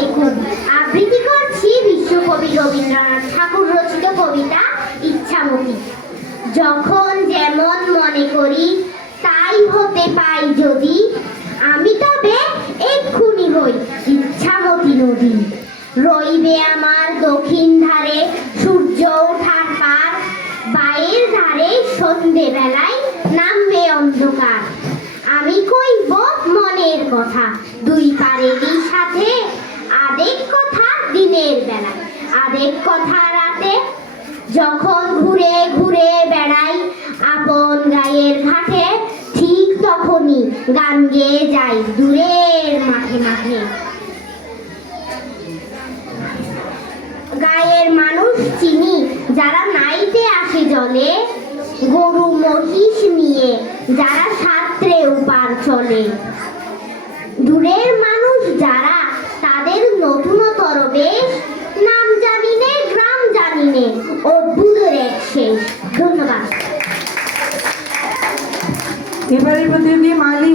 দেখুন, আবৃত্তি করছি বিশ্বকবি রবীন্দ্রনাথ ঠাকুর রচিত কবিতা ইচ্ছামতি। যখন যেমন মনে করি তাই হতে পাই যদি, আমি তবে এক্ষুনি হই ইচ্ছামতি নদী। রইবে আমার দক্ষিণ ধারে সূর্য ওঠার পার, বাইরের ধারে সন্ধে বেলায় নামবে অন্ধকার। আমি কইব মনের কথা দুই পারেরই সাথে, আবেগ কথা দিনের বেলা আবেগ কথা রাতে। যখন ঘুরে ঘুরে বেড়াই আপন গায়ের ঘাটে, ঠিক তখনই গান গেয়ে যাই দূরের মাঠে মাঠে। গায়ের মানুষ চিনি যারা নাইতে আসে জলে, গরু মহিষ নিয়ে যারা সাঁতরে উপার চলে। দূরের মানুষ যারা তাদের নতুনতর বেশ, নাম জানিনে গ্রাম জানিনে অদ্ভুতের এক শেষ। ধন্যবাদ। এবারে প্রতিনিধি মালি।